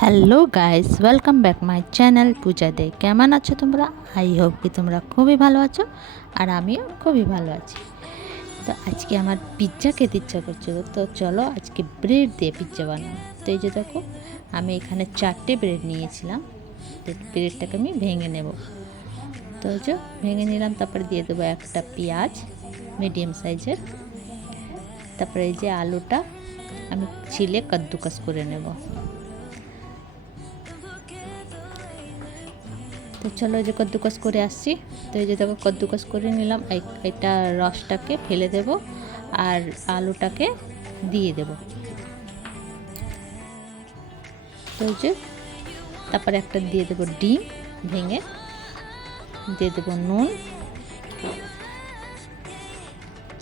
Hello guys, welcome back my channel Puja Dey. কেমন আছো তোমরা? আই হোপ কি তোমরা খুবই ভালো আছো, আর আমিও খুবই ভালো আছি। তো আজকে আমার পিৎজা খেতে ইচ্ছা করছিল, তো চলো আজকে ব্রেড দিয়ে পিৎজা বানাবো। তো এই যে দেখো, আমি এখানে 4টে ব্রেড নিয়েছিলাম। তো ব্রেডটাকে আমি ভেঙে নেব। তো এই যে ভেঙে নিলাম, তারপরে দিয়ে দেবো একটা পেঁয়াজ মিডিয়াম সাইজের। তারপরে এই যে আলুটা আমি ছিলে কাদ্দুকাস করে নেব। তো চলো এই যে কদ্দুকস করে আসছি। তো এই যে দেখো কদ্দুকস করে নিলাম, এটা রসটাকে ফেলে দেব আর আলুটাকে দিয়ে দেব। তো এই যে তারপরে একটা দিয়ে দেবো ডিম ভেঙে, দিয়ে দেবো নুন,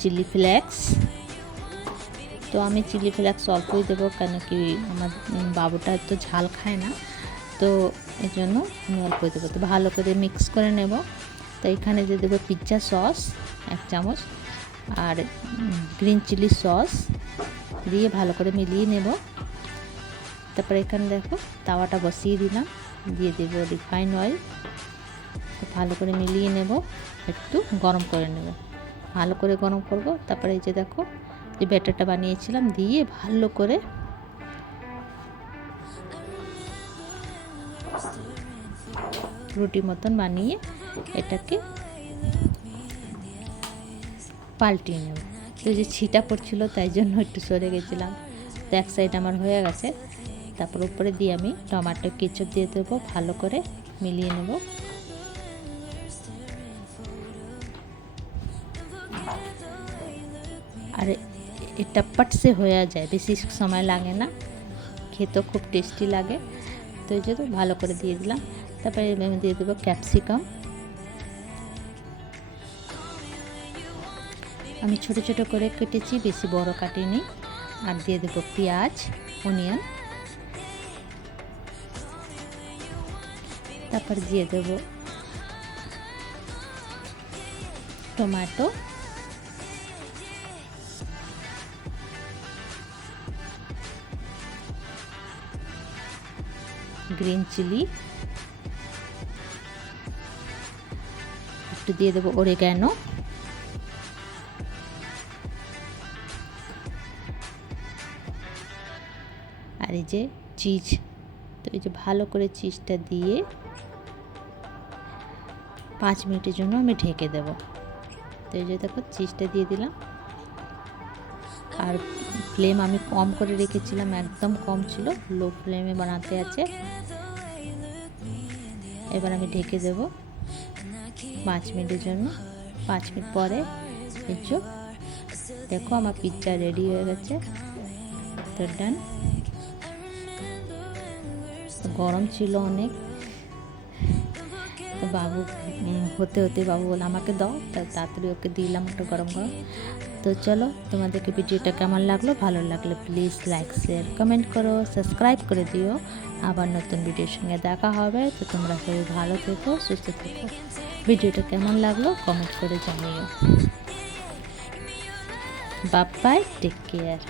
চিলি ফ্লেক্স। তো আমি চিলি ফ্লেক্স অল্পই দেবো, কেন কি আমার বাবুটা তো ঝাল খায় না, তো এই জন্য আমি অল্পই দেবো। তো ভালো করে মিক্স করে নেব। তো এখানে দিয়ে দেবো পিৎজা সস 1 চামচ আর গ্রিন চিলি সস দিয়ে ভালো করে মিলিয়ে নেব। তারপরে এখানে দেখো তাওয়াটা বসিয়ে দিলাম, দিয়ে দেবো রিফাইন অয়েল। তো ভালো করে মিলিয়ে নেব, একটু গরম করে নেব, ভালো করে গরম করব। তারপরে এই যে দেখো যে ব্যাটারটা বানিয়েছিলাম দিয়ে ভালো করে রুটি মতন বানিয়ে এটাকে পাল্টিয়ে নেব। তো যে ছিটা পড়ছিল তাই জন্য একটু সরে গেছিলাম। তো এক সাইড আমার হয়ে গেছে। তারপর উপরে দিয়ে আমি টমেটো কেচাপ দিয়ে দেবো, ভালো করে মিলিয়ে নেব। আর এটা পট সে হয়ে যায়, বেশি সময় লাগে না, খেতেও খুব টেস্টি লাগে। তো এই যে ভালো করে দিয়ে দিলাম। তারপরে আমি দিয়ে দেবো ক্যাপসিকাম, আমি ছোট ছোট করে কেটেছি, বেশি বড় কাটিনি। আর দিয়ে দেবো পেঁয়াজ, অনিয়ন। তারপর দিয়ে দেবো টমেটো, গ্রিন চিলি, একটু দিয়ে দেবো অরিগ্যানো, আর এই যে চিজ। তো এই যে ভালো করে চিজটা দিয়ে 5 মিনিটের জন্য আমি ঢেকে দেব। তো এই যে দেখো চিজটা দিয়ে দিলাম, আর ফ্লেম আমি কম করে রেখেছিলাম, একদম কম ছিল, লো ফ্লেমে বানাতে আছে। এবার আমি ঢেকে দেব 5 মিনিটের জন্য। 5 মিনিট পরে এই যে দেখো আমার পিৎজা রেডি হয়ে গেছে। তো ডান। গরম ছিল অনেক, তো বাবু হতে হতে বাবু বলে আমাকে দাও, তাড়াতাড়ি ওকে দিলাম একটা গরম গরম। তো চলো, তোমাদেরকে ভিডিওটা কেমন লাগলো, ভালো লাগলে প্লিজ লাইক শেয়ার কমেন্ট করো, সাবস্ক্রাইব করে দিও। আবার নতুন ভিডিওর সঙ্গে দেখা হবে। তো তোমরা সবাই ভালো থেকো, সুস্থ থেকো। ভিডিওটা কেমন লাগলো কমেন্ট করে জানিও। Bye bye, take care.